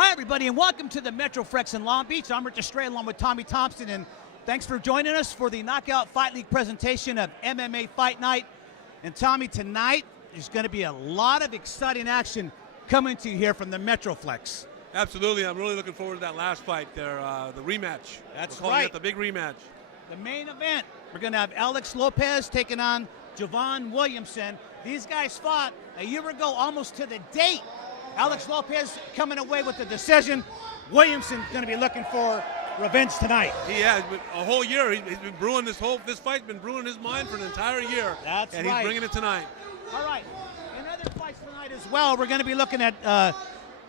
Hi, everybody, and welcome to the Metroflex in Long Beach. I'm Richard Stray along with Tommy Thompson, and thanks for joining us for the Knockout Fight League presentation of MMA Fight Night. And Tommy, tonight there's going to be a lot of exciting action coming to you here from the Metroflex. Absolutely, I'm really looking forward to that last fight there, the rematch. That's We're calling right. it the big rematch. The main event, we're going to have Alex Lopez taking on Javon Williamson. These guys fought a year ago, almost to the date. Alex Lopez coming away with the decision. Williamson going to be looking for revenge tonight. He has a whole year. He's been brewing this fight's been brewing his mind for an entire year. That's and right. He's bringing it tonight. All right. In other fights tonight as well, we're going to be looking at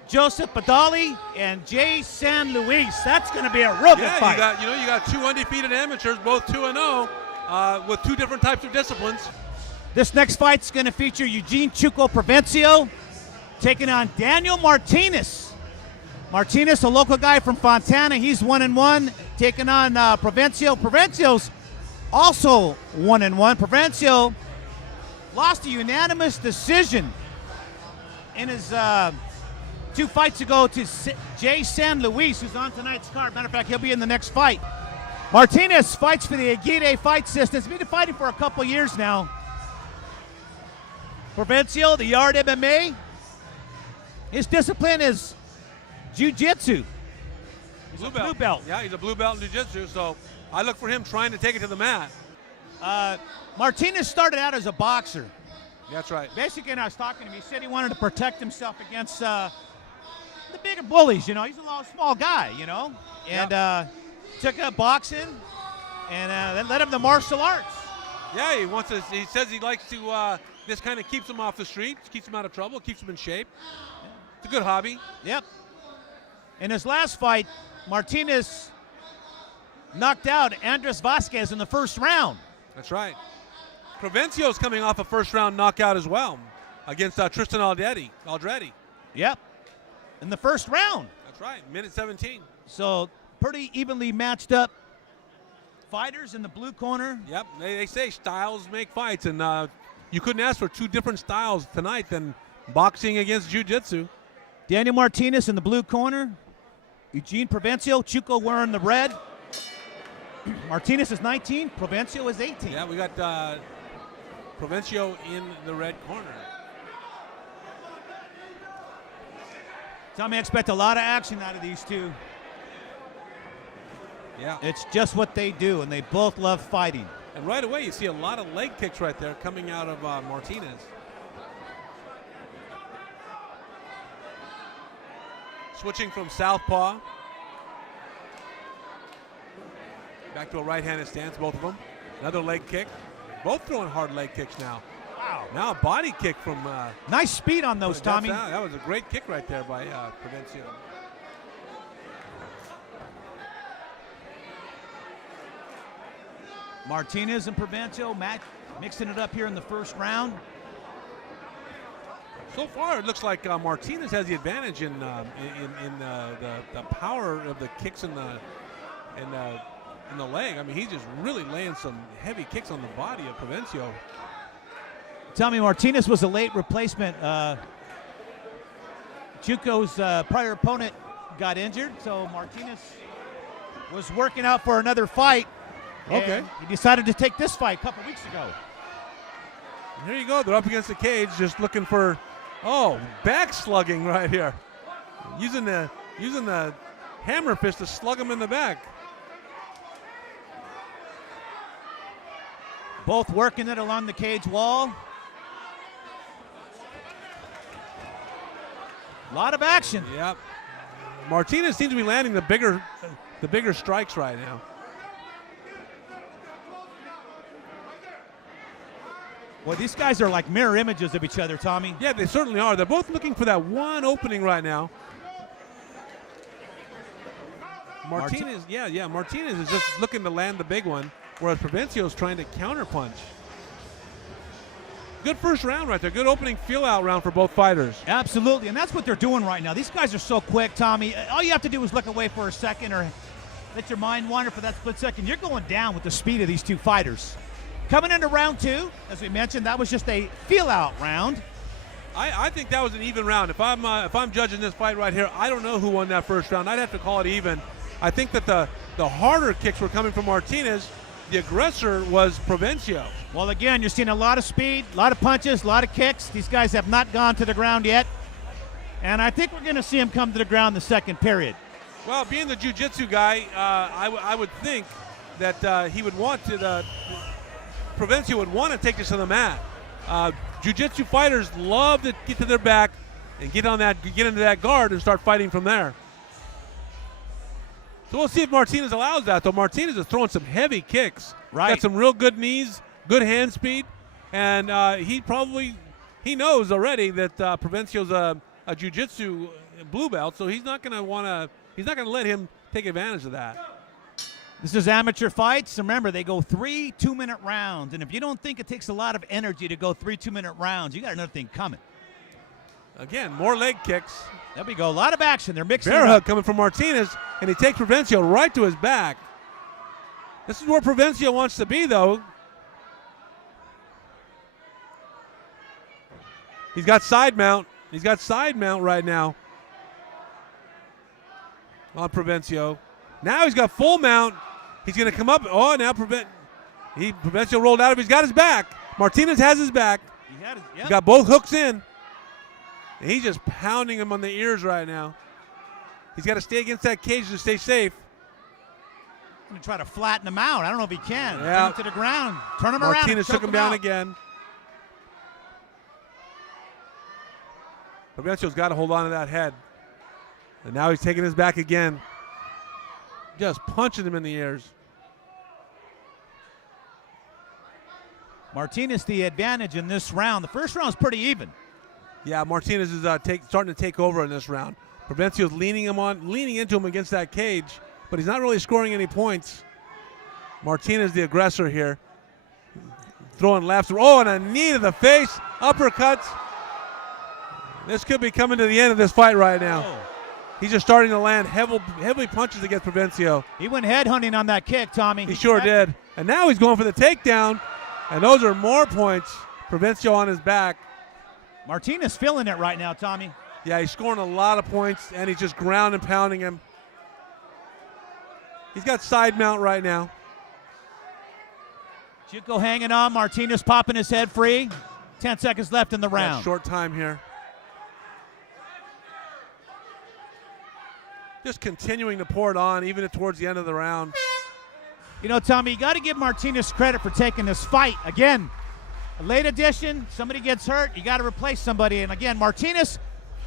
Joseph Paddy and Jay San Luis. That's going to be a real good fight. You got two undefeated amateurs, both 2-0, with two different types of disciplines. This next fight's going to feature Eugene Chuco Provencio taking on Daniel Martinez. Martinez, a local guy from Fontana, he's 1-1, taking on Provencio. Provencio's also 1-1. Provencio lost a unanimous decision in his 2 fights ago to Jay San Luis, who's on tonight's card. Matter of fact, he'll be in the next fight. Martinez fights for the Aguirre fight system. He's been fighting for a couple years now. Provencio, the Yard MMA. His discipline is jiu-jitsu. He's a blue belt. Yeah, he's a blue belt in jiu-jitsu, so I look for him trying to take it to the mat. Martinez started out as a boxer. That's right. Basically, when I was talking to him, he said he wanted to protect himself against the bigger bullies. You know, he's a small guy, you know, and took up boxing and then led him to martial arts. Yeah, he says he likes to, this kind of keeps him off the street, keeps him out of trouble, keeps him in shape. It's a good hobby. Yep. In his last fight, Martinez knocked out Andres Vasquez in the first round. That's right. Provencio's coming off a first-round knockout as well against Tristan Aldrete. Yep. In the first round. That's right, minute 17. So pretty evenly matched up fighters in the blue corner. Yep, they say styles make fights, and you couldn't ask for two different styles tonight than boxing against jiu-jitsu. Daniel Martinez in the blue corner. Eugene Provencio, Chuco wearing the red. Martinez is 19, Provencio is 18. Yeah, we got Provencio in the red corner. Tommy, I expect a lot of action out of these two. Yeah. It's just what they do, and they both love fighting. And right away, you see a lot of leg kicks right there coming out of Martinez. Switching from southpaw. Back to a right-handed stance, both of them. Another leg kick. Both throwing hard leg kicks now. Wow. Now a body kick from... nice speed on those, Tommy. That was a great kick right there by Provencio. Martinez and Provencio mixing it up here in the first round. So far, it looks like Martinez has the advantage in the power of the kicks in the leg. I mean, he's just really laying some heavy kicks on the body of Provencio. Tommy, Martinez was a late replacement. Chuco's prior opponent got injured, so Martinez was working out for another fight. Okay. He decided to take this fight a couple weeks ago. And here you go. They're up against the cage, just looking for, back slugging right here. Using the hammer fist to slug him in the back. Both working it along the cage wall. A lot of action. Yep. Martinez seems to be landing the bigger strikes right now. Well, these guys are like mirror images of each other, Tommy. Yeah, they certainly are. They're both looking for that one opening right now. Martinez is just looking to land the big one, whereas Provencio is trying to counterpunch. Good first round right there. Good opening feel-out round for both fighters. Absolutely, and that's what they're doing right now. These guys are so quick, Tommy. All you have to do is look away for a second or let your mind wander for that split second. You're going down with the speed of these two fighters. Coming into round two, as we mentioned, that was just a feel-out round. I think that was an even round. If I'm judging this fight right here, I don't know who won that first round. I'd have to call it even. I think that the harder kicks were coming from Martinez. The aggressor was Provencio. Well, again, you're seeing a lot of speed, a lot of punches, a lot of kicks. These guys have not gone to the ground yet. And I think we're going to see him come to the ground in the second period. Well, being the jiu-jitsu guy, I would think that he would want to, Provencio would want to take this to the mat. Jiu-jitsu fighters love to get to their back and get into that guard and start fighting from there. So we'll see if Martinez allows that, though. Martinez is throwing some heavy kicks. Right. Got some real good knees, good hand speed, and he knows already that Provencio's a jiu-jitsu blue belt, so he's not going to let him take advantage of that. This is amateur fights. Remember, they go 3 2-minute rounds. And if you don't think it takes a lot of energy to go 3 2-minute rounds, you got another thing coming. Again, more leg kicks. There we go. A lot of action. They're mixing Bear it hug up. coming from Martinez, and he takes Provencio right to his back. This is where Provencio wants to be, though. He's got side mount. He's got side mount right now on Provencio. Now he's got full mount. He's going to come up. Oh, now Provencio rolled out of. He's got his back. Martinez has his back. He got both hooks in. And he's just pounding him on the ears right now. He's got to stay against that cage to stay safe. I'm going to try to flatten him out. I don't know if he can. Yeah. Bring him to the ground. Turn him around. Martinez took him down out. again. Provencio's got to hold on to that head. And now he's taking his back again. Just punching him in the ears. Martinez the advantage in this round. The first round was pretty even. Yeah, Martinez is starting to take over in this round. Provencio's leaning into him against that cage, but he's not really scoring any points. Martinez the aggressor here. Throwing lefts. Oh, and a knee to the face. Uppercuts. This could be coming to the end of this fight right now. Oh. He's just starting to land heavy punches against Provencio. He went headhunting on that kick, Tommy. He sure did. And now he's going for the takedown. And those are more points. Provencio on his back. Martinez feeling it right now, Tommy. Yeah, he's scoring a lot of points, and he's just ground and pounding him. He's got side mount right now. Chuco hanging on. Martinez popping his head free. 10 seconds left in the round. Short time here. Just continuing to pour it on, even towards the end of the round. You know, Tommy, you got to give Martinez credit for taking this fight. Again, a late addition, somebody gets hurt, you got to replace somebody. And again, Martinez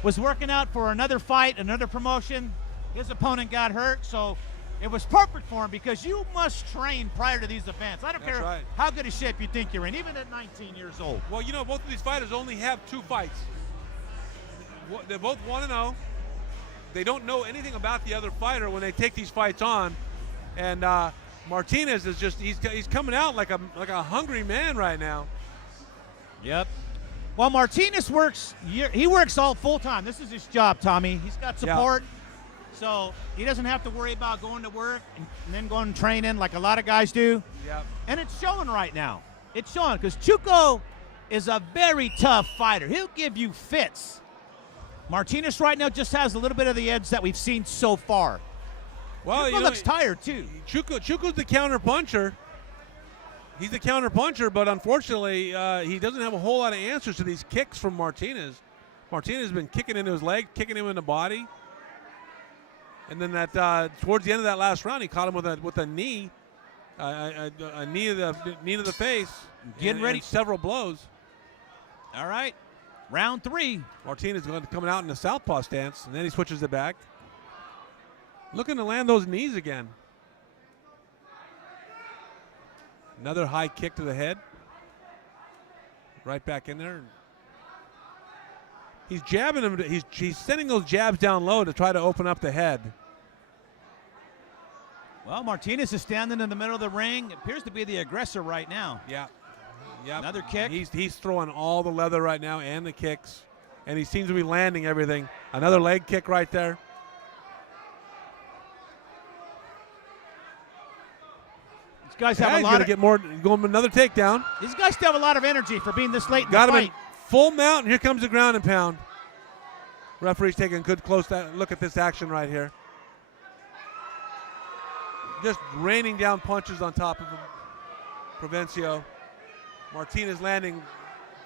was working out for another fight, another promotion. His opponent got hurt, so it was perfect for him because you must train prior to these events. I don't care how good a shape you think you're in, even at 19 years old. Well, you know, both of these fighters only have 2 fights. They're both 1-0. They don't know anything about the other fighter when they take these fights on. And Martinez is he's coming out like a hungry man right now. Yep. Well, Martinez works all full time. This is his job, Tommy. He's got support, so he doesn't have to worry about going to work and then going and training like a lot of guys do. Yep. And it's showing right now. It's showing because Chuco is a very tough fighter. He'll give you fits. Martinez right now just has a little bit of the edge that we've seen so far. Well, Chuco looks tired too. Chuco's the counter puncher. He's the counter puncher, but unfortunately, he doesn't have a whole lot of answers to these kicks from Martinez. Martinez has been kicking into his leg, kicking him in the body, and then that towards the end of that last round, he caught him with a knee, a knee to the face, Getting ready, and several blows. All right, round 3. Martinez going to come out in the southpaw stance, and then he switches it back, looking to land those knees again. Another high kick to the head. Right back in there. He's jabbing him. He's sending those jabs down low to try to open up the head. Well, Martinez is standing in the middle of the ring. Appears to be the aggressor right now. Yeah. Another kick. He's throwing all the leather right now and the kicks. And he seems to be landing everything. Another leg kick right there. These guys have a lot of get more. Going another takedown. These guys still have a lot of energy for being this late in Got the him fight. in full mount, and here comes the ground and pound. Referee's taking a good close look at this action right here. Just raining down punches on top of him. Provencio. Martinez landing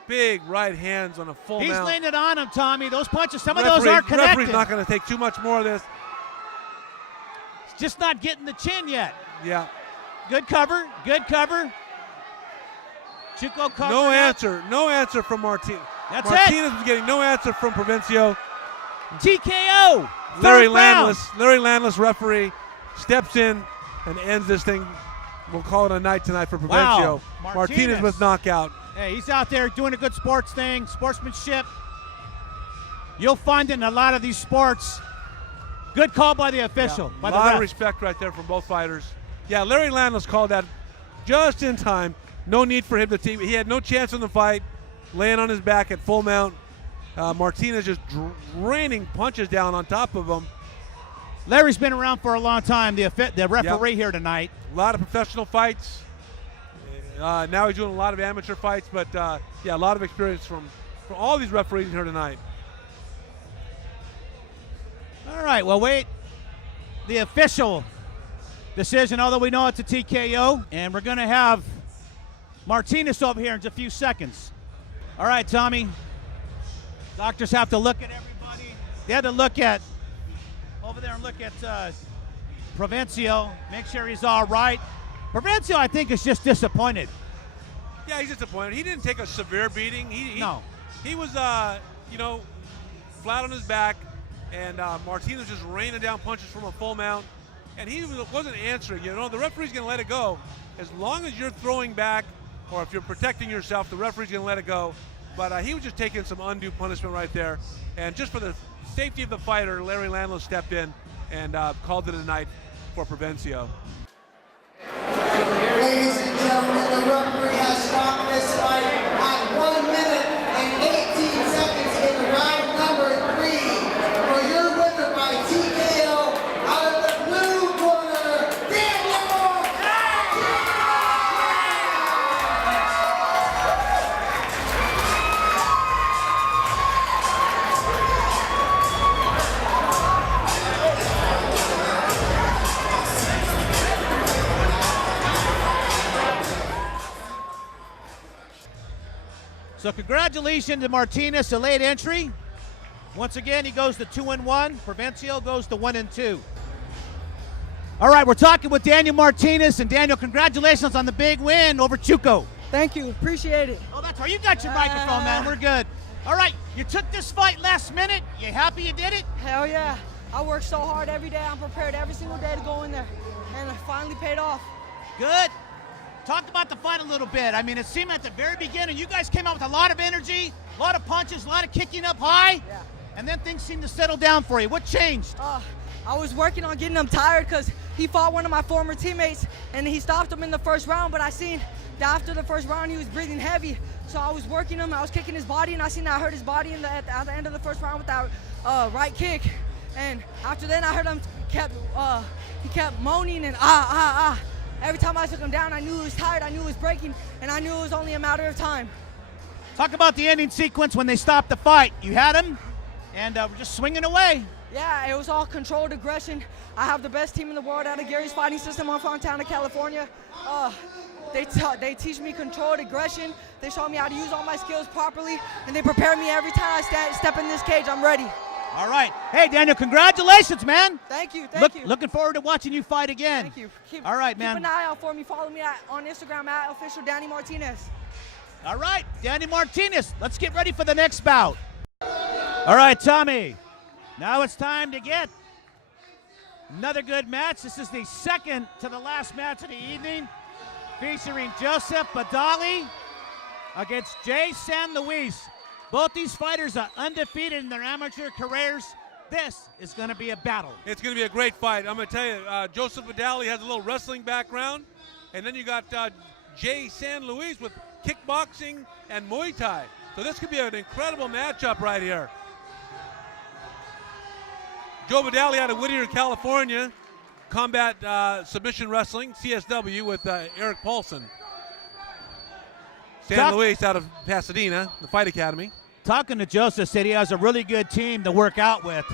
big right hands on a full mount. He's laying it on him, Tommy. Those punches, some of those are connected. Referee's not going to take too much more of this. He's just not getting the chin yet. Yeah. Good cover, good cover. Chuco cover. No answer from Martinez. That's Martinez was getting no answer from Provencio. TKO. Larry Landless, referee, steps in and ends this thing. We'll call it a night tonight for Provencio. Wow. Martinez with knockout. Hey, he's out there doing a good sports thing, sportsmanship. You'll find it in a lot of these sports. Good call by the official. Yeah, a lot of respect right there from both fighters. Yeah, Larry Landless called that just in time. No need for him to team. He had no chance in the fight, laying on his back at full mount. Martinez just raining punches down on top of him. Larry's been around for a long time, the referee here tonight. A lot of professional fights. Now he's doing a lot of amateur fights, but yeah, a lot of experience from all these referees here tonight. All right, well, wait. The official decision, although we know it's a TKO, and we're going to have Martinez over here in just a few seconds. All right, Tommy. Doctors have to look at everybody. They had to look at over there and look at Provencio, make sure he's all right. Provencio, I think, is just disappointed. Yeah, he's disappointed. He didn't take a severe beating. No. He was, flat on his back, and Martinez just raining down punches from a full mount, and he wasn't answering. The referee's going to let it go. As long as you're throwing back, or if you're protecting yourself, the referee's going to let it go. But he was just taking some undue punishment right there. And just for the safety of the fighter, Larry Landless stepped in and called it a night for Provencio. Ladies and gentlemen, the referee has stopped this fight at 1 minute and 18 seconds in round number 3. For your winner by TKO, out of the blue corner, Daniel Martinez! So congratulations to Martinez, a late entry. Once again, he goes to 2-1. Provencio goes to 1-2. All right, we're talking with Daniel Martinez. And Daniel, congratulations on the big win over Chuco. Thank you. Appreciate it. Oh, that's right. You got your microphone, man. We're good. All right, you took this fight last minute. You happy you did it? Hell yeah. I work so hard every day. I'm prepared every single day to go in there. And it finally paid off. Good. Talk about the fight a little bit. I mean, it seemed at the very beginning, you guys came out with a lot of energy, a lot of punches, a lot of kicking up high. Yeah. And then things seemed to settle down for you. What changed? I was working on getting him tired because he fought one of my former teammates and he stopped him in the first round, but I seen that after the first round he was breathing heavy. So I was working him, I was kicking his body, and I seen that I hurt his body at the end of the first round with that right kick. And after then I heard him he kept moaning and Every time I took him down, I knew he was tired, I knew he was breaking, and I knew it was only a matter of time. Talk about the ending sequence when they stopped the fight. You had him, and we're just swinging away. Yeah, it was all controlled aggression. I have the best team in the world out of Gary's fighting system on Fontana, California. They teach me controlled aggression. They show me how to use all my skills properly, and they prepare me every time I step in this cage. I'm ready. All right. Hey, Daniel, congratulations, man. Thank you. Thank you. Looking forward to watching you fight again. Thank you. All right, man. Keep an eye out for me. Follow me on Instagram at official Danny Martinez. All right, Danny Martinez. Let's get ready for the next bout. All right, Tommy. Now it's time to get another good match. This is the second to the last match of the evening, featuring Joseph Paddy against Jay San Luis. Both these fighters are undefeated in their amateur careers. This is going to be a battle. It's going to be a great fight. I'm going to tell you, Joseph Paddy has a little wrestling background, and then you got Jay San Luis with kickboxing and Muay Thai. So this could be an incredible matchup right here. Joe Paddy out of Whittier, California, combat submission wrestling, CSW, with Eric Paulson. San Luis out of Pasadena, the Fight Academy. Talking to Joseph, said he has a really good team to work out with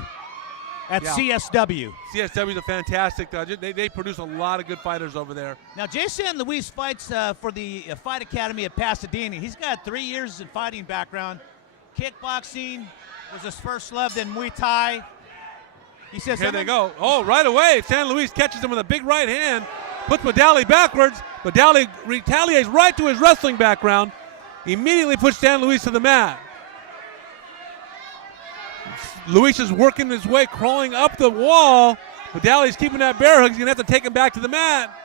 at CSW. CSW is a fantastic. They produce a lot of good fighters over there. Now, Jay San Luis fights for the Fight Academy at Pasadena. He's got 3 years in fighting background. Kickboxing was his first love, then Muay Thai. He says, here they go. Oh, right away. San Luis catches him with a big right hand, puts Paddy backwards. Paddy retaliates right to his wrestling background. Immediately puts San Luis to the mat. Luis is working his way, crawling up the wall. Paddy's keeping that bear hug. He's going to have to take him back to the mat.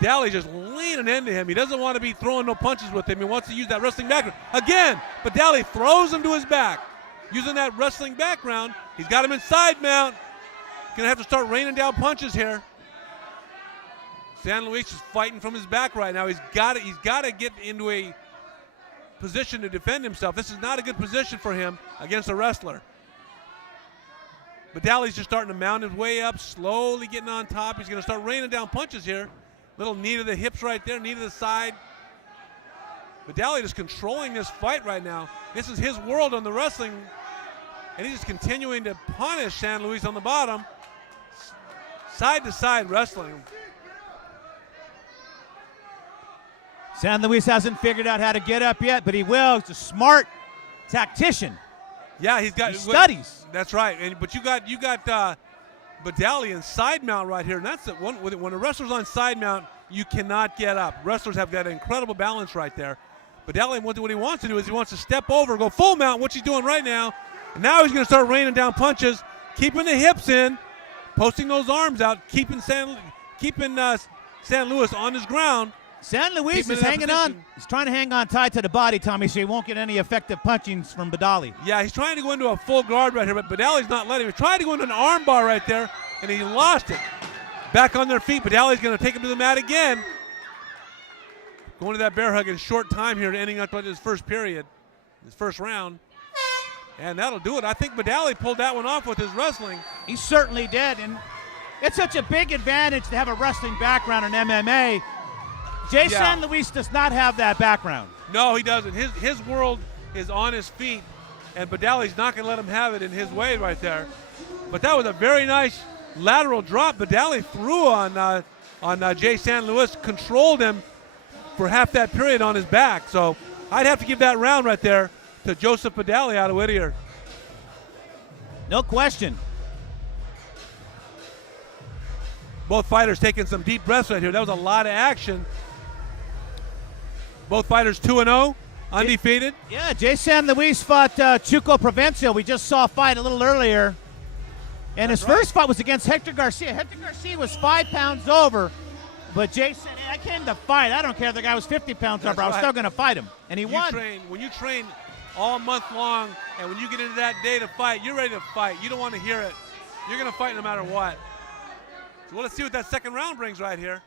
Paddy just leaning into him. He doesn't want to be throwing no punches with him. He wants to use that wrestling background. Again, Paddy throws him to his back. Using that wrestling background, he's got him in side mount. Going to have to start raining down punches here. San Luis is fighting from his back right now. He's got to get into a position to defend himself. This is not a good position for him against a wrestler. Paddy's just starting to mount his way up, slowly getting on top. He's going to start raining down punches here. Little knee to the hips right there, knee to the side. Paddy is controlling this fight right now. This is his world on the wrestling, and he's just continuing to punish San Luis on the bottom. Side to side wrestling. San Luis hasn't figured out how to get up yet, but he will. He's a smart tactician. Yeah, he studies. That's right. But you got Paddy in side mount right here, and that's the one. When a wrestler's on side mount, you cannot get up. Wrestlers have got incredible balance right there. Paddy, what he wants to do is he wants to step over, go full mount, which he's doing right now. And now he's going to start raining down punches, keeping the hips in, posting those arms out, keeping San Luis on his ground. San Luis is hanging on. He's trying to hang on tight to the body, Tommy, so he won't get any effective punchings from Paddy. Yeah, he's trying to go into a full guard right here, but Paddy's not letting him. He's trying to go into an arm bar right there, and he lost it. Back on their feet, Paddy's going to take him to the mat again. Going to that bear hug in short time here, ending up his first period, his first round. And that'll do it. I think Paddy pulled that one off with his wrestling. He certainly did, and it's such a big advantage to have a wrestling background in MMA. Jay San Luis does not have that background. No, he doesn't. His world is on his feet, and Paddy's not going to let him have it in his way right there. But that was a very nice lateral drop. Paddy threw on Jay San Luis, controlled him for half that period on his back. So I'd have to give that round right there to Joseph Paddy out of Whittier. No question. Both fighters taking some deep breaths right here. That was a lot of action. Both fighters 2-0, undefeated. Yeah, Jay San Luis fought Chuco Provencio. We just saw a fight a little earlier. And his first fight was against Hector Garcia. Hector Garcia was 5 pounds over. But Jay said, I came to fight. I don't care if the guy was 50 pounds over. I was still going to fight him. And he won. When you train all month long, and when you get into that day to fight, you're ready to fight. You don't want to hear it. You're going to fight no matter what. So let's see what that second round brings right here.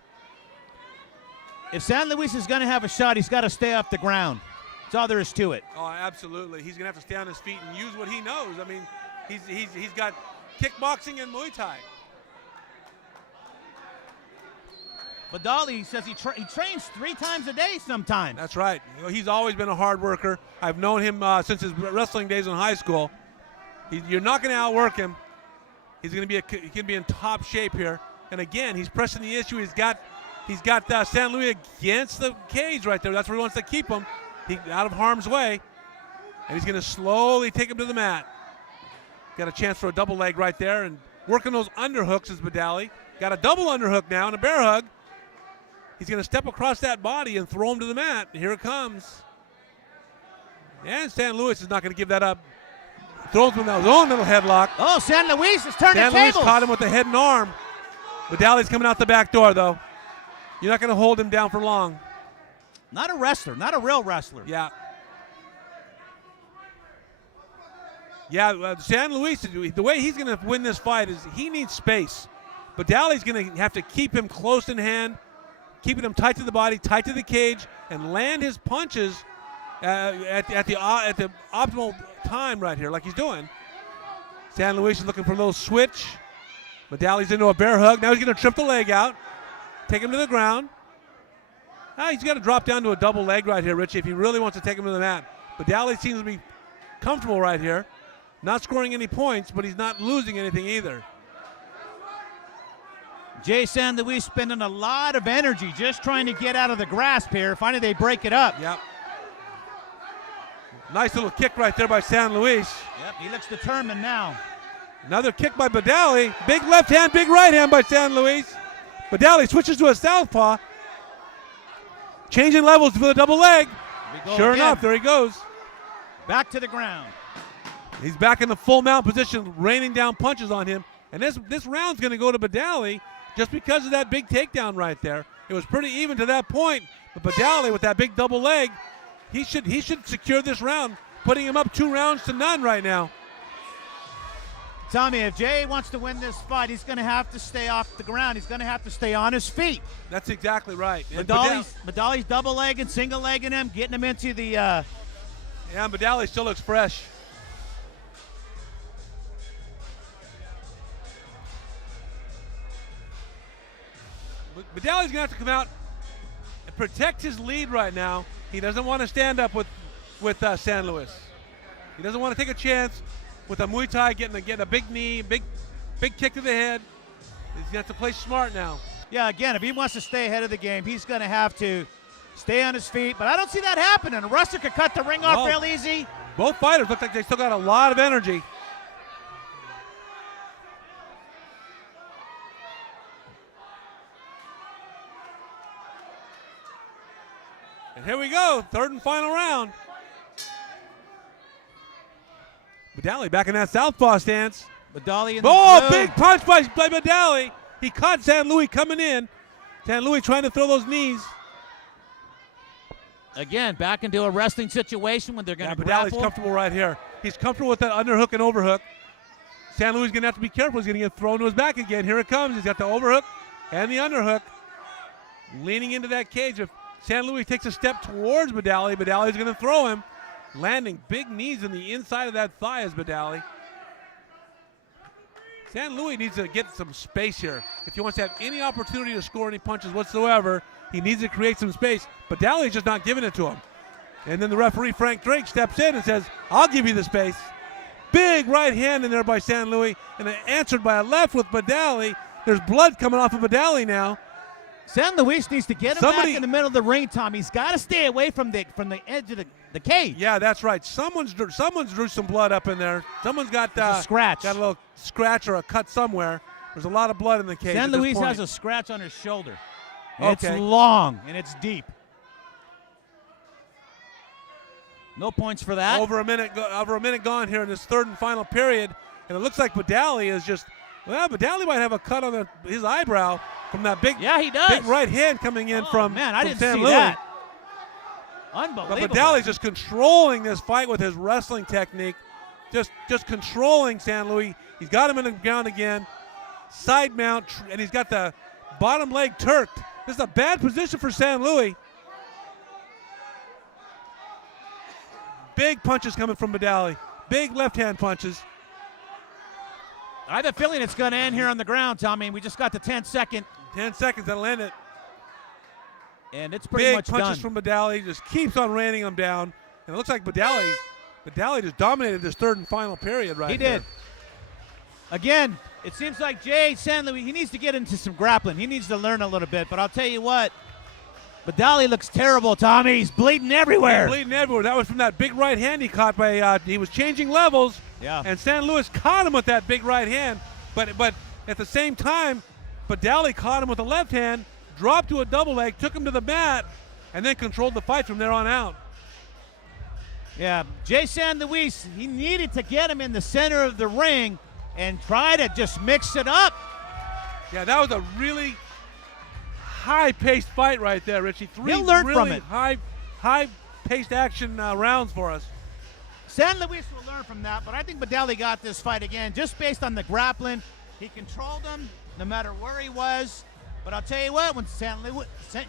If San Luis is going to have a shot, he's got to stay off the ground. That's all there is to it. Oh, absolutely. He's going to have to stay on his feet and use what he knows. I mean, he's got kickboxing and Muay Thai. Paddy says he trains 3 times a day sometimes. That's right. You know, he's always been a hard worker. I've known him since his wrestling days in high school. You're not going to outwork him. He can be in top shape here. And again, he's pressing the issue. He's got San Luis against the cage right there. That's where he wants to keep him. Out of harm's way. And he's going to slowly take him to the mat. Got a chance for a double leg right there. And working those underhooks is Paddy. Got a double underhook now and a bear hug. He's going to step across that body and throw him to the mat. Here it comes. And San Luis is not going to give that up. Throws him in his own little headlock. Oh, San Luis is turning tables. San Luis caught him with the head and arm. Paddy's coming out the back door, though. You're not going to hold him down for long. Not a wrestler, not a real wrestler. Yeah. Yeah, San Luis, the way he's going to win this fight is he needs space. Paddy's going to have to keep him close in hand, keeping him tight to the body, tight to the cage, and land his punches at the optimal time right here, like he's doing. San Luis is looking for a little switch. Paddy's into a bear hug. Now he's going to trip the leg out, take him to the ground. He's got to drop down to a double leg right here, Richie, if he really wants to take him to the mat. Paddy seems to be comfortable right here. Not scoring any points, but he's not losing anything either. Jay San Luis spending a lot of energy just trying to get out of the grasp here. Finally, they break it up. Yep. Nice little kick right there by San Luis. Yep, he looks determined now. Another kick by Paddy. Big left hand, big right hand by San Luis. Paddy switches to a southpaw. Changing levels for the double leg. Sure enough, there he goes. Back to the ground. He's back in the full mount position, raining down punches on him. And this round's going to go to Paddy just because of that big takedown right there. It was pretty even to that point. But Paddy with that big double leg, he should secure this round, putting him up 2-0 right now. Tommy, if Jay wants to win this fight, he's going to have to stay off the ground. He's going to have to stay on his feet. That's exactly right. Paddy's double legging, single legging him, getting him into the. Yeah, Paddy still looks fresh. Paddy's going to have to come out and protect his lead right now. He doesn't want to stand up with San Luis. He doesn't want to take a chance with a Muay Thai getting a big knee, big kick to the head. He's going to have to play smart now. Yeah, again, if he wants to stay ahead of the game, he's going to have to stay on his feet. But I don't see that happening. Wrestler could cut the ring off real easy. Both fighters look like they still got a lot of energy. And here we go, third and final round. Paddy back in that southpaw stance. Paddy in the big punch by Paddy. He caught San Luis coming in. San Luis trying to throw those knees. Again, back into a wrestling situation when they're going to grapple. Paddy's comfortable right here. He's comfortable with that underhook and overhook. San Luis is going to have to be careful. He's going to get thrown to his back again. Here it comes. He's got the overhook and the underhook. Leaning into that cage. If San Luis takes a step towards Paddy's going to throw him. Landing big knees in the inside of that thigh as Paddy. San Luis needs to get some space here. If he wants to have any opportunity to score any punches whatsoever, he needs to create some space. Paddy's just not giving it to him. And then the referee, Frank Drake, steps in and says, I'll give you the space. Big right hand in there by San Luis, and then answered by a left with Paddy. There's blood coming off of Paddy now. San Luis needs to get him back in the middle of the ring, Tom. He's got to stay away from the edge of the cage. Yeah, that's right. Someone's drew some blood up in there. Someone's got a scratch. Got a little scratch or a cut somewhere. There's a lot of blood in the cage. San Luis has a scratch on his shoulder. It's long and it's deep. No points for that. Over a minute gone here in this third and final period, and it looks like Paddy is just. Well, Paddy might have a cut on his eyebrow from that big. Yeah, he does. Big right hand coming in from. Man, I didn't San see Luis. that. Unbelievable. But Paddy's just controlling this fight with his wrestling technique, just controlling San Luis. He's got him in the ground again, side mount, and he's got the bottom leg turked. This is a bad position for San Luis. Big punches coming from Paddy. Big left hand punches. I have a feeling it's going to end here on the ground, Tommy. We just got the 10-second. 10 seconds, that'll end it. And it's pretty much done. Big punches from Paddy, just keeps on raining him down. And it looks like Paddy just dominated this third and final period right here. He did. Again, it seems like Jay San Luis, he needs to get into some grappling. He needs to learn a little bit. But I'll tell you what, Paddy looks terrible, Tommy. He's bleeding everywhere. He's bleeding everywhere. That was from that big right hand he caught by, he was changing levels. Yeah. And San Luis caught him with that big right hand. But at the same time, Paddy caught him with the left hand, dropped to a double leg, took him to the mat, and then controlled the fight from there on out. Yeah, Jay San Luis, he needed to get him in the center of the ring and try to just mix it up. Yeah, that was a really high-paced fight right there, Richie. He'll learn really from it. High-paced action rounds for us. San Luis will learn from that, but I think Paddy got this fight again just based on the grappling. He controlled him no matter where he was. But I'll tell you what, when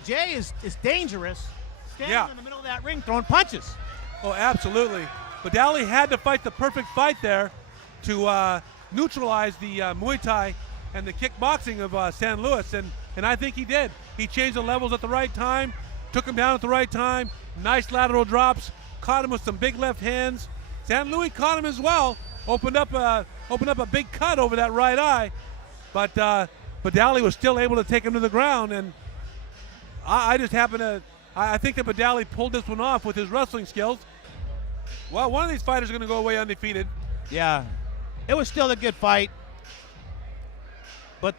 Jay is dangerous, standing in the middle of that ring throwing punches. Oh, absolutely. Paddy had to fight the perfect fight there to neutralize the Muay Thai and the kickboxing of San Luis, and I think he did. He changed the levels at the right time, took him down at the right time. Nice lateral drops. Caught him with some big left hands. San Luis caught him as well. Opened up a big cut over that right eye. But Paddy was still able to take him to the ground. And I just happen to, I think that Paddy pulled this one off with his wrestling skills. Well, one of these fighters is going to go away undefeated. Yeah, it was still a good fight. But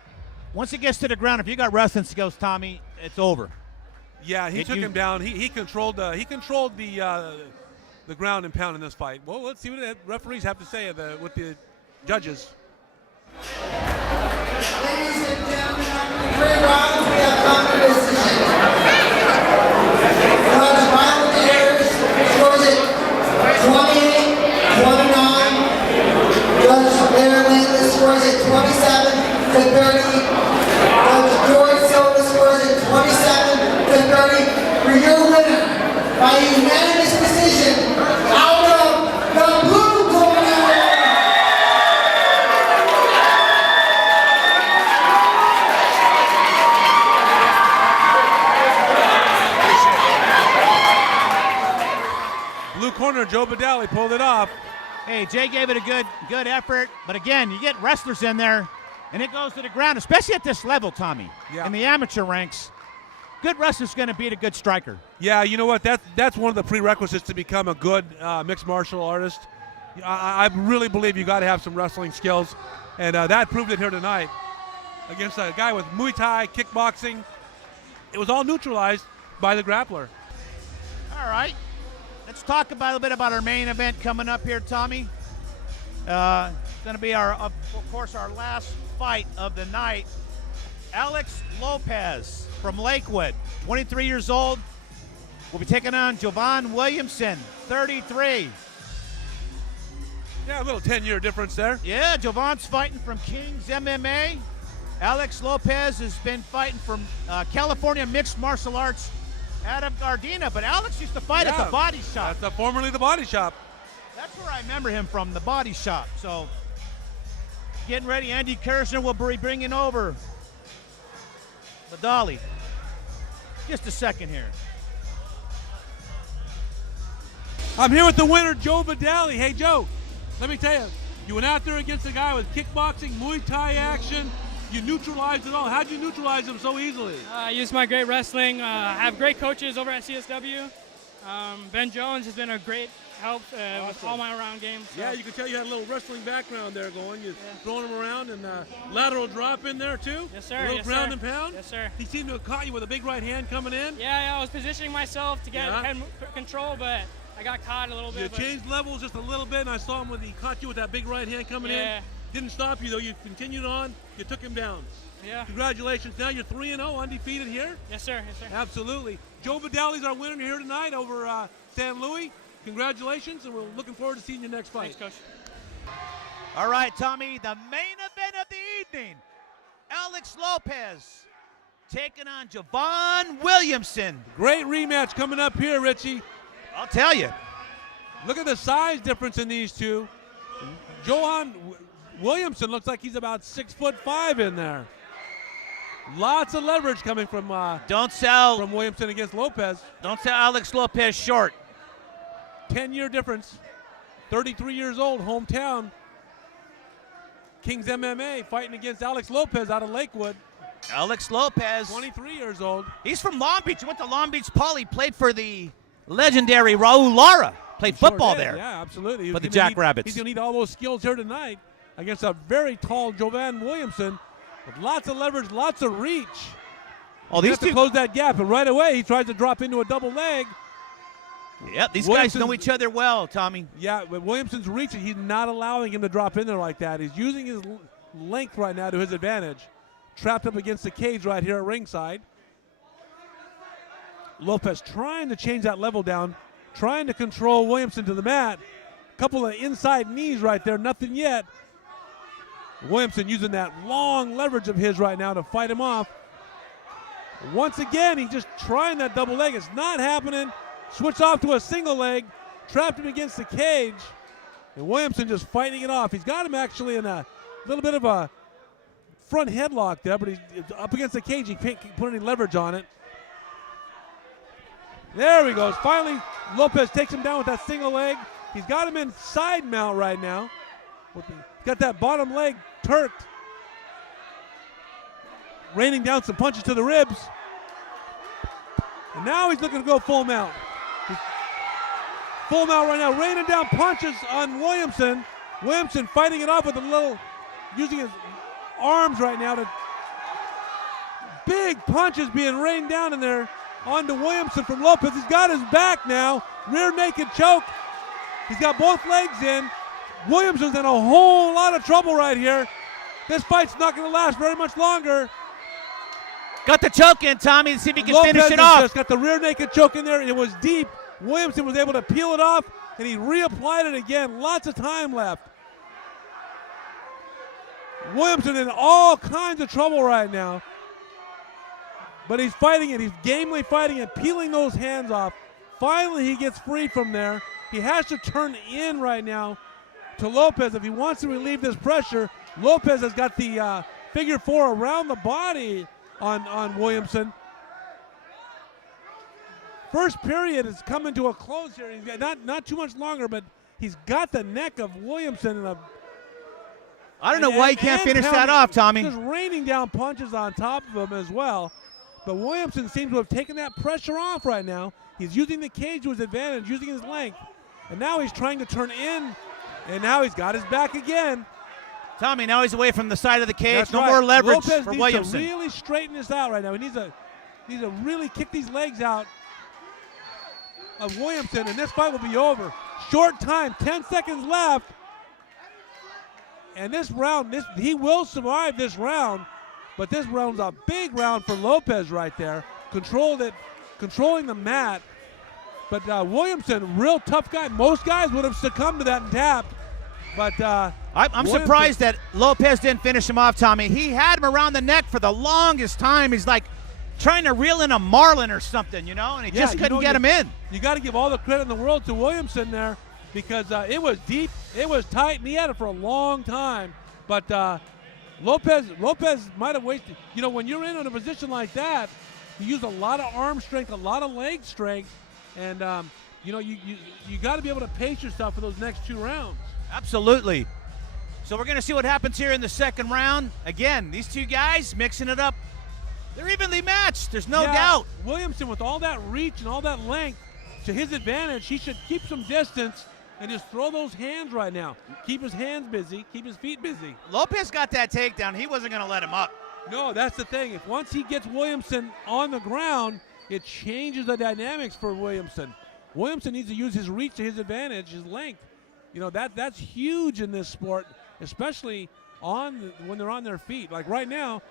once it gets to the ground, if you got wrestling skills, Tommy, it's over. Yeah, he took him down. He controlled the ground and pound in this fight. Well, let's see what the referees have to say with the judges. Ladies and gentlemen, after 3 rounds, we have come to decision. Judge Miles Ayers scores it 28-29. Judge Maryland scores it 27-30. Judge George Silva scores it 27-30 for your winner by unanimous decision out of the blue corner. Blue corner, Joe Paddy pulled it off. Hey, Jay gave it a good effort, but again, you get wrestlers in there, and it goes to the ground, especially at this level, Tommy. Yeah. In the amateur ranks, good wrestler's going to beat a good striker. Yeah, you know what? That's one of the prerequisites to become a good mixed martial artist. I really believe you got to have some wrestling skills, and that proved it here tonight against a guy with Muay Thai, kickboxing. It was all neutralized by the grappler. All right. Let's talk a little bit about our main event coming up here, Tommy. It's going to be of course, our last fight of the night. Alex Lopez from Lakewood, 23 years old, will be taking on Jovan Williamson, 33. Yeah, a little 10-year difference there. Yeah, Jovan's fighting from King's MMA. Alex Lopez has been fighting from California Mixed Martial Arts out of Gardena, but Alex used to fight at the Body Shop. That's formerly the Body Shop. That's where I remember him from, the Body Shop. So, getting ready, Andy Kersner will be bringing over the Dolly. Just a second here. I'm here with the winner, Joe Paddy. Hey, Joe, let me tell you, you went out there against a guy with kickboxing, Muay Thai action. You neutralized it all. How'd you neutralize him so easily? I used my great wrestling. I have great coaches over at CSW. Ben Jones has been a great help with all my around games. So. Yeah, you can tell you had a little wrestling background there going. You throwing him around and lateral drop in there too? Yes, sir. A little yes, ground sir. and pound? Yes, sir. He seemed to have caught you with a big right hand coming in. Yeah, I was positioning myself to get head control, but I got caught a little bit. You changed levels just a little bit, and I saw him when he caught you with that big right hand coming in. Didn't stop you though. You continued on. You took him down. Yeah. Congratulations. Now you're 3-0, undefeated here. Yes, sir. Yes, sir. Absolutely. Joe Paddy's our winner here tonight over San Luis. Congratulations, and we're looking forward to seeing you next fight. Thanks, Coach. All right, Tommy, the main event of the evening. Alex Lopez taking on Jovan Williamson. Great rematch coming up here, Richie. I'll tell you. Look at the size difference in these two. Jovan Williamson looks like he's about 6'5" in there. Lots of leverage coming from from Williamson against Lopez. Don't sell Alex Lopez short. 10-year difference. 33 years old, hometown. King's MMA fighting against Alex Lopez out of Lakewood. Alex Lopez. 23 years old. He's from Long Beach. He went to Long Beach Poly. Played for the legendary Raul Lara. Played football there. Yeah, absolutely. But the Jackrabbits. He's going to need all those skills here tonight against a very tall Jovan Williamson with lots of leverage, lots of reach. Oh, these two close that gap, and right away he tries to drop into a double leg. Yep, these guys know each other well, Tommy. Yeah, but Williamson's reaching. He's not allowing him to drop in there like that. He's using his length right now to his advantage. Trapped up against the cage right here at ringside. Lopez trying to change that level down, trying to control Williamson to the mat. Couple of inside knees right there, nothing yet. Williamson using that long leverage of his right now to fight him off. Once again, he's just trying that double leg. It's not happening. Switch off to a single leg, trapped him against the cage, and Williamson just fighting it off. He's got him actually in a little bit of a front headlock there, but he's up against the cage. He can't put any leverage on it. There he goes. Finally, Lopez takes him down with that single leg. He's got him in side mount right now. Got that bottom leg turked. Raining down some punches to the ribs. And now he's looking to go full mount. Full mount right now, raining down punches on Williamson. Williamson fighting it off with a little, using his arms right now to, big punches being rained down in there onto Williamson from Lopez. He's got his back now, rear naked choke. He's got both legs in. Williamson's in a whole lot of trouble right here. This fight's not going to last very much longer. Got the choke in, Tommy, to see if he can Lopez finish it has off. just got the rear naked choke in there. It was deep. Williamson was able to peel it off, and he reapplied it again. Lots of time left. Williamson in all kinds of trouble right now. But he's fighting it. He's gamely fighting it, peeling those hands off. Finally, he gets free from there. He has to turn in right now to Lopez if he wants to relieve this pressure. Lopez has got the figure four around the body on Williamson. First period is coming to a close here. He's got not too much longer, but he's got the neck of Williamson in a. I don't know why he can't finish that off, Tommy. Just raining down punches on top of him as well. But Williamson seems to have taken that pressure off right now. He's using the cage to his advantage, using his length. And now he's trying to turn in, and now he's got his back again. Tommy, now he's away from the side of the cage. That's no right. more leverage Lopez for needs Williamson. to really straighten this out right now. He needs to really kick these legs out of Williamson, and this fight will be over. Short time, 10 seconds left. And this round, he will survive this round, but this round's a big round for Lopez right there. Controlling the mat. But Williamson, real tough guy. Most guys would have succumbed to that and tapped. But I'm surprised that Lopez didn't finish him off, Tommy. He had him around the neck for the longest time. He's like trying to reel in a marlin or something, and he just couldn't get him in. You got to give all the credit in the world to Williamson there, because it was deep, it was tight, and he had it for a long time. But Lopez might have wasted. When you're in a position like that, you use a lot of arm strength, a lot of leg strength, and you got to be able to pace yourself for those next two rounds. Absolutely. So we're going to see what happens here in the second round. Again, these two guys mixing it up. They're evenly matched. There's no doubt. Williamson, with all that reach and all that length to his advantage, he should keep some distance and just throw those hands right now. Keep his hands busy, keep his feet busy. Lopez got that takedown. He wasn't going to let him up. No, that's the thing. If once he gets Williamson on the ground, it changes the dynamics for Williamson. Williamson needs to use his reach to his advantage, his length. That's huge in this sport, especially when they're on their feet. Like right now,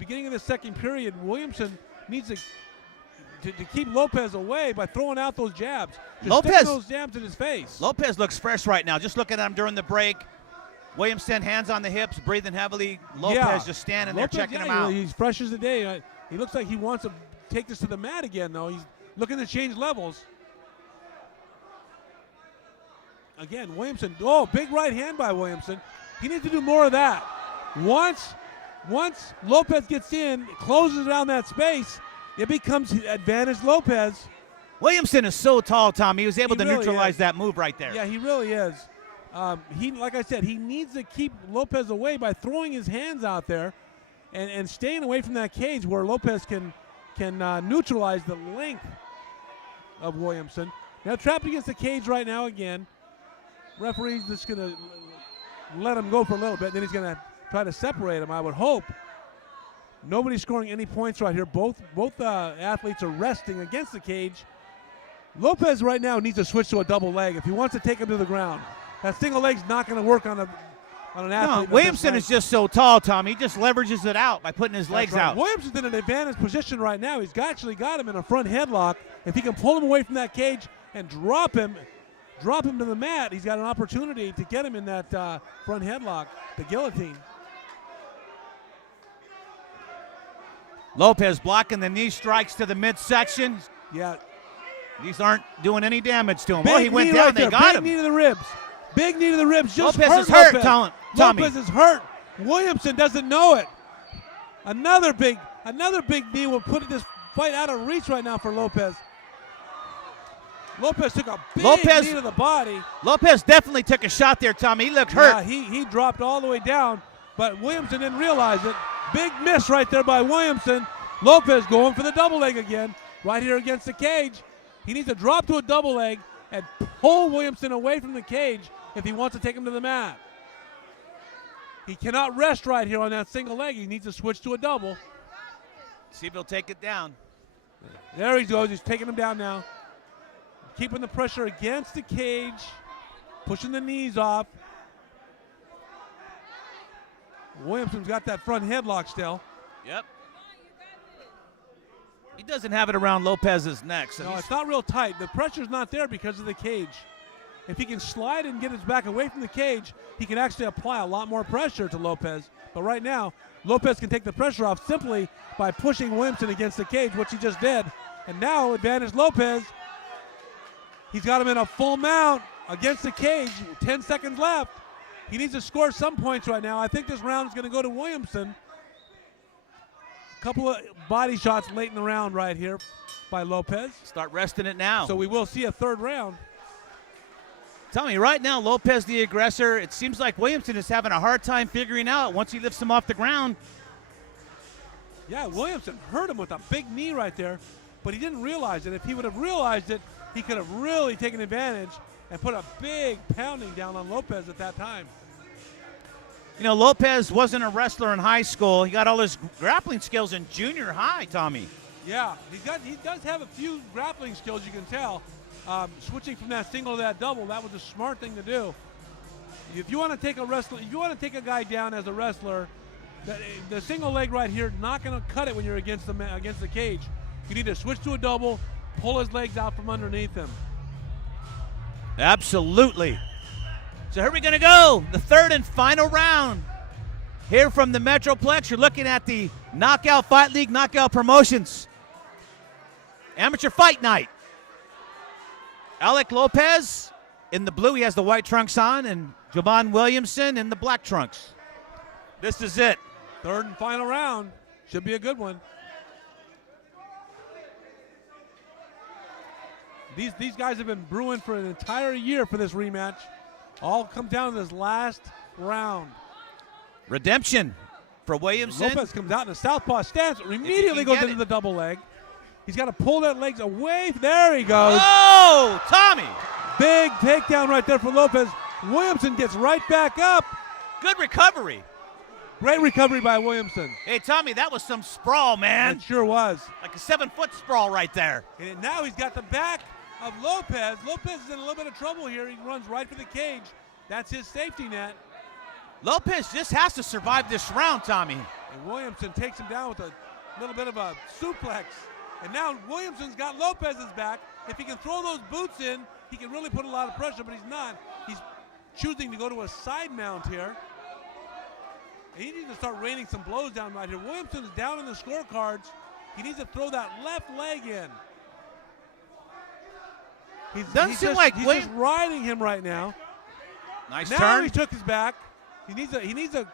beginning of the second period, Williamson needs to keep Lopez away by throwing out those jabs. Sticking those jabs in his face. Lopez looks fresh right now. Just looking at him during the break. Williamson, hands on the hips, breathing heavily. Lopez just standing there checking him out. He's fresh as a day. He looks like he wants to take this to the mat again, though. He's looking to change levels. Again, Williamson, big right hand by Williamson. He needs to do more of that. Once Lopez gets in, closes around that space, it becomes advantage Lopez. Williamson is so tall, Tom. He was able to really neutralize that move right there. Yeah, he really is. Like I said, he needs to keep Lopez away by throwing his hands out there and staying away from that cage where Lopez can neutralize the length of Williamson. Now trapped against the cage right now again. Referee's just going to let him go for a little bit. Then he's going to try to separate him, I would hope. Nobody's scoring any points right here. Both athletes are resting against the cage. Lopez right now needs to switch to a double leg if he wants to take him to the ground. That single leg's not going to work on an athlete. No, Williamson is just so tall, Tom. He just leverages it out by putting his legs out. Williamson's in an advantage position right now. He's actually got him in a front headlock. If he can pull him away from that cage and drop him to the mat, he's got an opportunity to get him in that front headlock, the guillotine. Lopez blocking the knee strikes to the midsection. Yeah. These aren't doing any damage to him. Big He went knee down. right They there. got Big him. knee to the ribs. Big knee to the ribs. Just Lopez hurt is hurt, Lopez. Tommy. Lopez is hurt. Williamson doesn't know it. Another big knee will put this fight out of reach right now for Lopez. Lopez took a big Lopez- knee to the body. Lopez definitely took a shot there, Tommy. He looked hurt. Yeah, he dropped all the way down, but Williamson didn't realize it. Big miss right there by Williamson. Lopez going for the double leg again, right here against the cage. He needs to drop to a double leg and pull Williamson away from the cage if he wants to take him to the mat. He cannot rest right here on that single leg. He needs to switch to a double. See if he'll take it down. There he goes. He's taking him down now. Keeping the pressure against the cage, pushing the knees off. Williamson's got that front headlock still. Yep. He doesn't have it around Lopez's neck. So No, he's- it's not real tight. The pressure's not there because of the cage. If he can slide and get his back away from the cage, he can actually apply a lot more pressure to Lopez. But right now, Lopez can take the pressure off simply by pushing Williamson against the cage, which he just did. And now, advantage Lopez. He's got him in a full mount against the cage. 10 seconds left. He needs to score some points right now. I think this round is going to go to Williamson. A couple of body shots late in the round right here by Lopez. start resting it now. So we will see a third round. Tommy, right now, Lopez the aggressor. It seems like Williamson is having a hard time figuring out once he lifts him off the ground. Yeah, Williamson hurt him with a big knee right there, but he didn't realize it. If he would have realized it, he could have really taken advantage and put a big pounding down on Lopez at that time. You know, Lopez wasn't a wrestler in high school. He got all his grappling skills in junior high, Tommy. Yeah, he does have a few grappling skills, you can tell. Switching from that single to that double, that was a smart thing to do. If you want to take a wrestler, if you want to take a guy down as a wrestler, the single leg right here not going to cut it when you're against the cage. You need to switch to a double, pull his legs out from underneath him. Absolutely. So here we're going to go. The third and final round. Here from the Metroplex, you're looking at the Knockout Fight League Knockout Promotions Amateur Fight Night. Alec Lopez in the blue, he has the white trunks on, and Javon Williamson in the black trunks. This is it. Third and final round. Should be a good one. These guys have been brewing for an entire year for this rematch. All come down to this last round. Redemption for Williamson. Lopez comes out in a southpaw stance, immediately goes into the double leg. He's got to pull that legs away. There he goes. Oh, Tommy. Big takedown right there for Lopez. Williamson gets right back up. Good recovery. Great recovery by Williamson. Hey, Tommy, that was some sprawl, man. It sure was. Like a 7-foot sprawl right there. And now he's got the back of Lopez. Lopez is in a little bit of trouble here. He runs right for the cage. That's his safety net. Lopez just has to survive this round, Tommy. And Williamson takes him down with a little bit of a suplex. And now Williamson's got Lopez's back. If he can throw those boots in, he can really put a lot of pressure, but he's not. He's choosing to go to a side mount here. And he needs to start raining some blows down right here. Williamson's down in the scorecards. He needs to throw that left leg in. He's just riding him right now. Nice now turn. he took his back. He needs a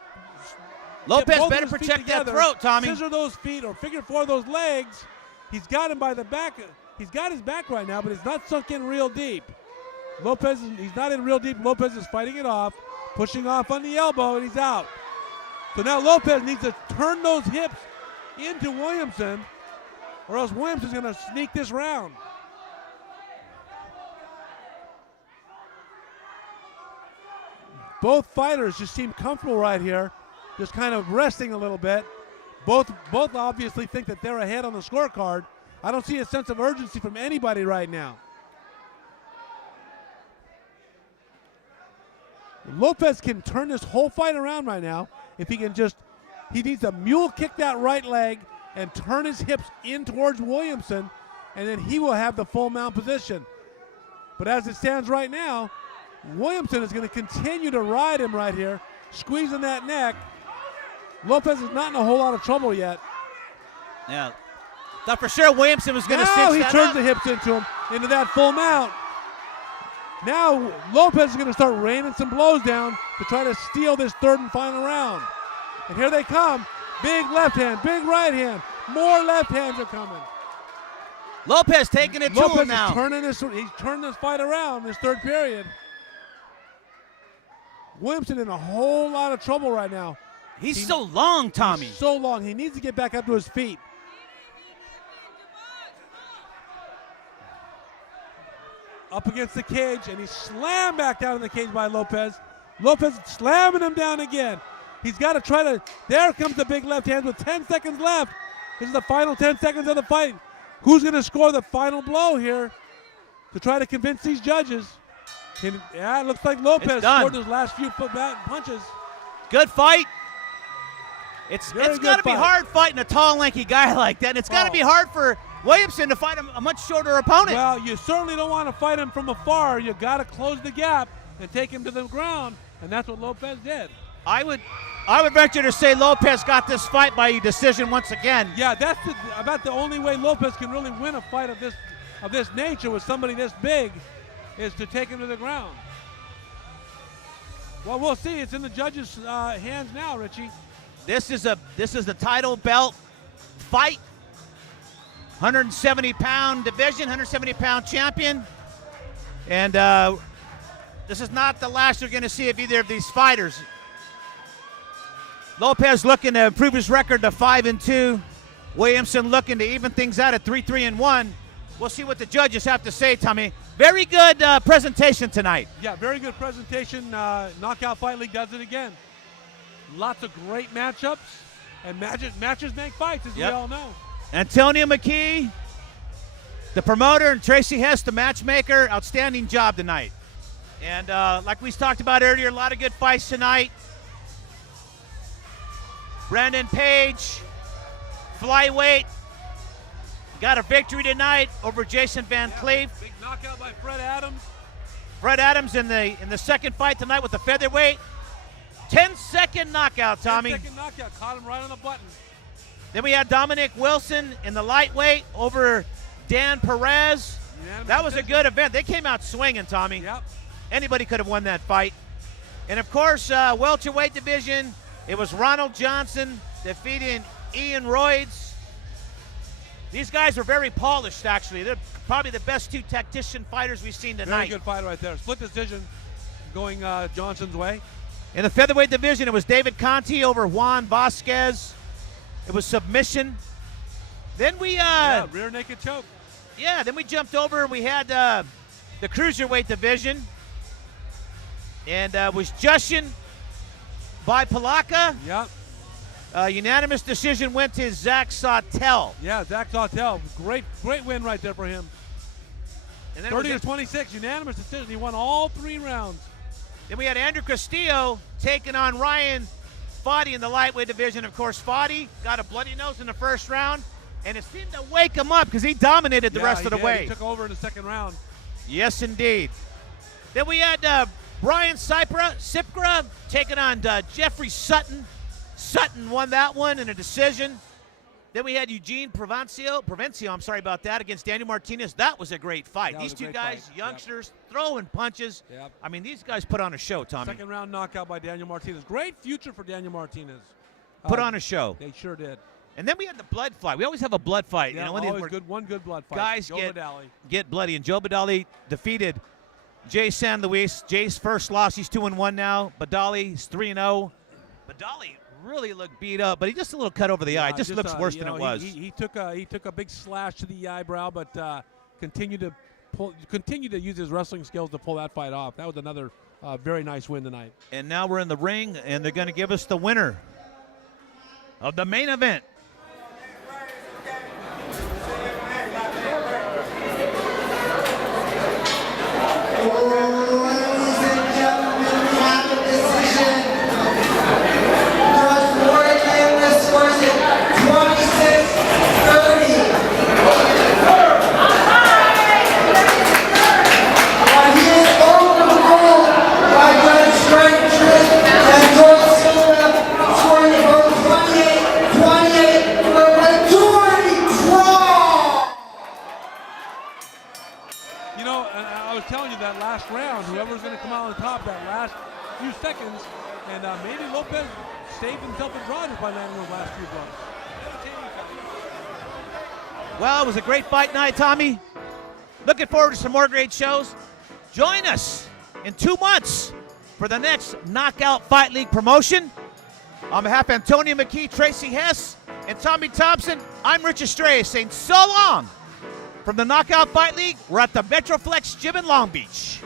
Lopez better protect that throat, Tommy. Scissor those feet or figure four those legs. He's got him by the back. He's got his back right now, but it's not sunk in real deep. He's not in real deep. Lopez is fighting it off, pushing off on the elbow, and he's out. So now Lopez needs to turn those hips into Williamson, or else Williamson's going to sneak this round. Both fighters just seem comfortable right here, just kind of resting a little bit. Both obviously think that they're ahead on the scorecard. I don't see a sense of urgency from anybody right now. Lopez can turn this whole fight around right now if he can he needs to mule kick that right leg and turn his hips in towards Williamson, and then he will have the full mount position. But as it stands right now, Williamson is going to continue to ride him right here, squeezing that neck. Lopez is not in a whole lot of trouble yet. Yeah. Thought for sure Williamson was going to cinch Now he that turns up. the hips into him, into that full mount. Now Lopez is going to start raining some blows down to try to steal this third and final round. And here they come. Big left hand, big right hand. More left hands are coming. Lopez taking it to Lopez him now. he's turned this fight around in this third period. Williamson in a whole lot of trouble right now. He's so long, Tommy. So long. He needs to get back up to his feet. Up against the cage, and he's slammed back down in the cage by Lopez. Lopez slamming him down again. He's got to try to, there comes the big left hand with 10 seconds left. This is the final 10 seconds of the fight. Who's going to score the final blow here to try to convince these judges? And, yeah, it looks like Lopez scored his last few punches. Good fight. It's got to be hard fighting a tall, lanky guy like that. And it's got to be hard for Williamson to fight a much shorter opponent. Well, you certainly don't want to fight him from afar. You got to close the gap and take him to the ground, and that's what Lopez did. I would venture to say Lopez got this fight by decision once again. Yeah, that's about the only way Lopez can really win a fight of this nature with somebody this big, is to take him to the ground. Well, we'll see. It's in the judges' hands now, Richie. This is the title belt fight. 170-pound division, 170-pound champion. And this is not the last you're going to see of either of these fighters. Lopez looking to improve his record to 5-2. Williamson looking to even things out at 3-1. We'll see what the judges have to say, Tommy. Very good presentation tonight. Yeah, very good presentation. Knockout Fight League does it again. Lots of great matchups, and matches make fights, as we all know. Antonio McKee, the promoter, and Tracy Hess, the matchmaker. Outstanding job tonight. And like we talked about earlier, a lot of good fights tonight. Brandon Page, flyweight, got a victory tonight over Jason Van Cleef. Big knockout by Fred Adams. Fred Adams in the second fight tonight with the featherweight. 10-second knockout, Tommy. 10-second knockout, caught him right on the button. Then we had Dominic Wilson in the lightweight over Dan Perez. That was a good event. They came out swinging, Tommy. Yep. Anybody could have won that fight. And, of course, welterweight division, it was Ronald Johnson defeating Ian Royds. These guys are very polished, actually. They're probably the best two tactician fighters we've seen tonight. Very good fight right there. Split decision going Johnson's way. In the featherweight division, it was David Conti over Juan Vasquez. It was submission. Then we rear naked choke. Yeah, then we jumped over. We had the cruiserweight division, and was Jushin by Palaka. Yep. Unanimous decision went to Zach Sawtell. Yeah, Zach Sawtell. Great win right there for him. And then 30-26, unanimous decision. He won all 3 rounds. Then we had Andrew Castillo taking on Ryan Foddy in the lightweight division. Of course, Foddy got a bloody nose in the first round, and it seemed to wake him up because he dominated the rest of the way. He took over in the second round. Yes, indeed. Then we had Brian Sipra taking on Jeffrey Sutton. Sutton won that one in a decision. Then we had Eugene Provencio, I'm sorry about that, against Daniel Martinez. That was a great fight. These two guys, youngsters, throwing punches. Yep. I mean, these guys put on a show, Tommy. Second round knockout by Daniel Martinez. Great future for Daniel Martinez. Put on a show. They sure did. And then we had the blood fight. We always have a blood fight. Yeah, one good blood fight. Guys get bloody. And Joe Badali defeated Jay San Luis. Jay's first loss. He's 2-1 now. Badali's 3-0. Badali really looked beat up, but he just a little cut over the eye. It just looks worse than it was. He took a big slash to the eyebrow, but continued to use his wrestling skills to pull that fight off. That was another very nice win tonight. And now we're in the ring, and they're going to give us the winner of the main event. Maybe Lopez saved himself a draw by landing those last few blows. Well, it was a great fight night, Tommy. Looking forward to some more great shows. Join us in 2 months for the next Knockout Fight League promotion. On behalf of Antonio McKee, Tracy Hess, and Tommy Thompson, I'm Rich Estrella saying so long from the Knockout Fight League. We're at the Metroflex Gym in Long Beach.